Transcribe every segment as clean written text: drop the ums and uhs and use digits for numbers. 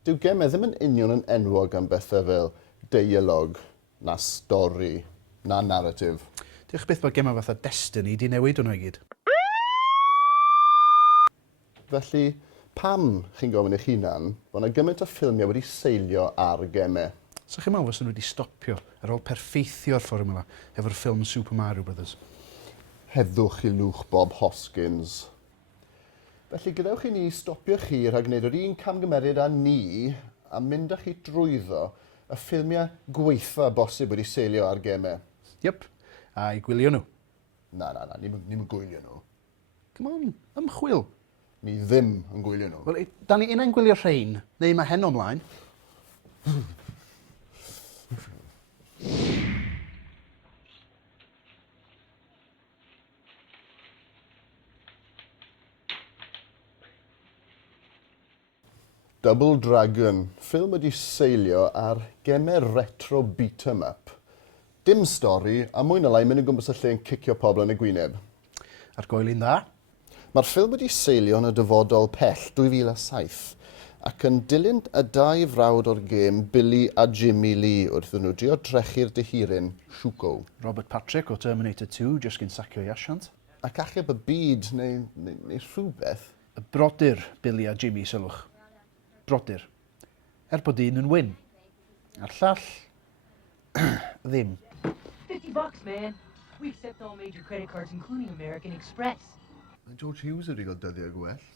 Dyw gemau ddim yn union yn enwog am bethau fel deialog, na stori, na narratif. Diolch beth bod gemau fatha destiny di newid hwnna i gyd. Felly, pam chi'n gofyn eich hunan bod yna gymaint o ffilmiau wedi seilio ar gemau? So chi'n meddwl fysa nhw wedi stopio ar ôl perfeithio'r fformula efo'r ffilm Super Mario Brothers? Heddwch i lwch Bob Hoskins. Felly gadewch i ni stopio chi rhag gwneud yr un camgymeriad â ni a mynd â chi drwyddo y ffilmiau gweitha bosib wedi seilio ar gemau. Yep, a i gwylio nhw. Na, ni'n mynd gwylio nhw. Come on, ymchwil. Ni ddim yn gwylio nhw. Wel, da ni unau'n gwylio rhain, neu mae heno ymlaen. Double Dragon, ffilm wedi seilio ar gemau retro beat-em-up. Dim stori, a mwy na lai mynd o gwmpas y lle yn cicio pobl yn y gwyneb. Ar goel un dda. Mae'r ffilm wedi seilio yn y dyfodol pell 2007 ac yn dilyn y dau frawd o'r gêm Billy a Jimmy Lee wrth nhw drio drechu'r dihiryn Shuko. Robert Patrick o Terminator 2, jyst gyn sacio i asiant. Ac achub y byd neu rhywbeth. Y brodyr Billy a Jimmy, sylwch. Brodyr. Bod un yn wyn. A'r llall... ddim. $50, man. We accept all major credit cards, including American Express. George Hughes wedi cael dyddiau gwell.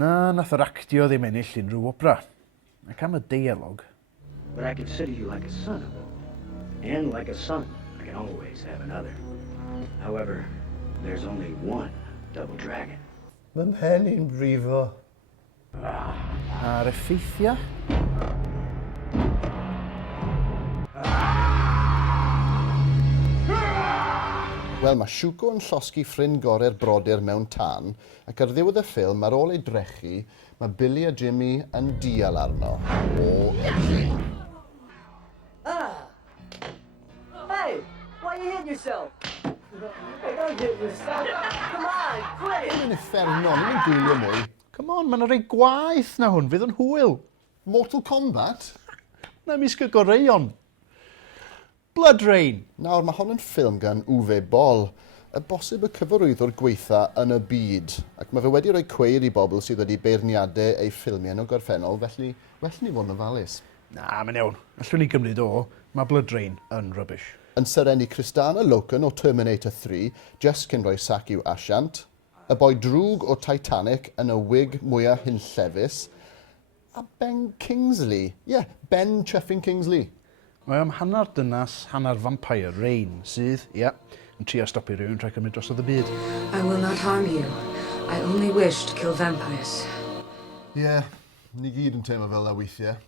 Na, nath yr actio ddim ennill unrhyw opera. Ac am y deialog. But I consider you like a son. And like a son, I can always have another. However, there's only one double dragon. Mae mhen i'n brifo. A'r effeithiau? Wel, mae Shuko yn llosgi ffrind gorau'r brodyr mewn tân, ac ar ddiwedd y ffilm, ar ôl ei drechu, mae Billy a Jimmy yn dial arno. O, edrych. Hey, why you hitting yourself? Hey, don't hit yourself. Come on, quit it. Yn effernol, ni'n gwylio mwy. Come on, mae'n rhoi gwaith na hwn, fydd yn hwyl. Mortal Kombat? Na misg y goreion. Blood Rain. Nawr, mae hon yn ffilm gan Uwe Boll, y bosib y cyfarwyddwr gweitha yn y byd, ac mae fe wedi rhoi cweir i bobl sydd wedi beirniadau ei ffilmiau nhw gorffennol, felly well ni fod yn ofalus. Na, mae'n iawn. Allwn ni gymryd o, mae Blood Rain yn rubbish. Yn syrenu Kristana Loken o Terminator 3, just cyn rhoi sac i'w asiant, y boi drwg o Titanic yn y wig mwyaf hynllefus, a Ben Kingsley. Ben Chuffing Kingsley. Mae am hanner dynas, hanner vampire, Rain, sydd, yn trio stopio rhywun rhaid cymryd dros o y byd. I will not harm you. I only wish to kill vampires. Ni gyd yn teimlo fel la weithiau.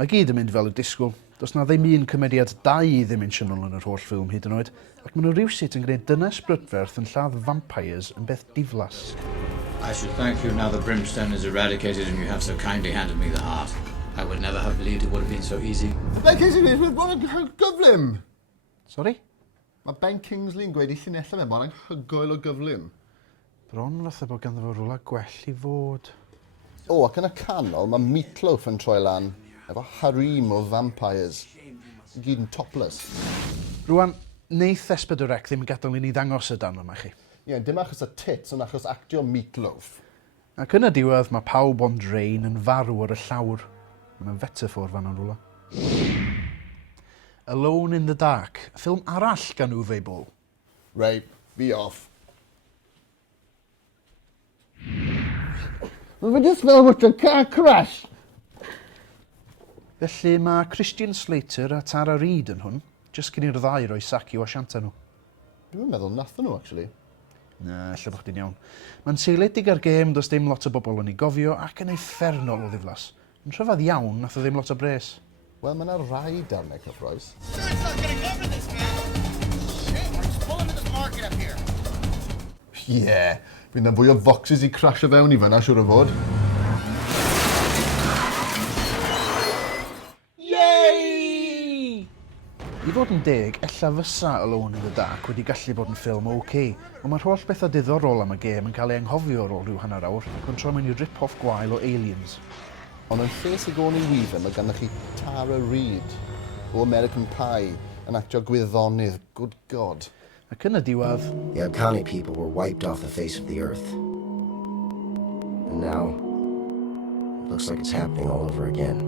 Mae gyd yn mynd fel y disgwyl. Does na ddim un cymeriad dau ddimensionol yn yr holl ffilm hyd yn oed, ac maen nhw rywsut yn gwneud dynes brydferth yn lladd vampires yn beth diflas. I should thank you now the brimstone is eradicated and you have so kindly handed me the heart. I would never have believed it would have been so easy. Ben Kingsley, mae'n gyflym. Sorry? Mae Ben Kingsley yn gweud i llinellau fe, mae'n hygoel o gyflym. Bron fatha bod ganddo fo rwla gwell i fod. O, ac yn y canol, mae Meatloaf yn troi lan efo harem o vampires. I gyd yn topless. Rwan, neith S4C ddim yn gadael i ni ddangos y dan yma chi. Dim achos y tits, ond achos actio Meatloaf. Ac yn y diwedd, mae pawb ond Rain yn farw ar y llawr. Mae'n fetafor fan o'n rwla. Alone in the Dark, ffilm arall gan Uwe Boll. Right, be off. Mae fe just fel bod y car crash. Felly mae Christian Slater a Tara Reid yn hwn, jyst cyn i'r ddau roi sac i'w asianta nhw. Dwi'n meddwl nathon nhw, actually. Na, lle bod chdi'n iawn. Mae'n seiledig ar gêm, does dim lot o bobl yn ei gofio ac yn effernol o ddiflas. Yn rhyfedd iawn, nath o ddim lot o bres. Wel, mae yna rai darnau cyffroes. Fydd yna fwy o foxes i crasho fewn i fyna, siwr o fod. Yay! I fod yn deg, ella fysa Alone in the Dark wedi gallu bod yn ffilm OK, ond mae'r holl bethau diddorol am y gêm yn cael ei anghofio ar ôl rhyw hanner awr, ac yn tro mewn i rip-off gwael o Aliens. Ond yn lle Sigourney Weaver, mae ganddo chi Tara Reid o American Pie yn actio gwyddonydd. Good God. Ac yn y diwedd, The Abkhani people were wiped off the face of the earth. And now, it looks like it's happening all over again.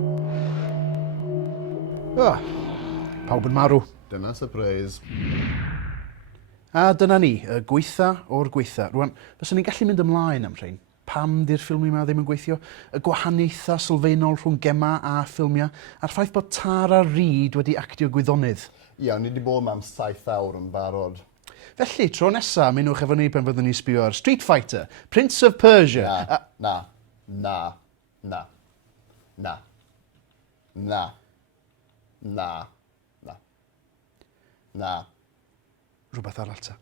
Pawb yn marw. Dyna surprise. A dyna ni, y gweitha o'r gweitha. Rwan, fyswn ni'n gallu mynd ymlaen am rhain. Pam di'r ffilm yma ddim yn gweithio? Y gwahaniaethau sylfaenol rhwng gema a ffilmiau, a'r ffaith bod Tara Reid wedi actio gwyddonydd. Ia, ni wedi bod yma am 7 awr yn barod. Felly, tro nesaf, mynwch efo ni pan fyddwn ni sbio ar Street Fighter, Prince of Persia. Na. Rhywbeth arall ta.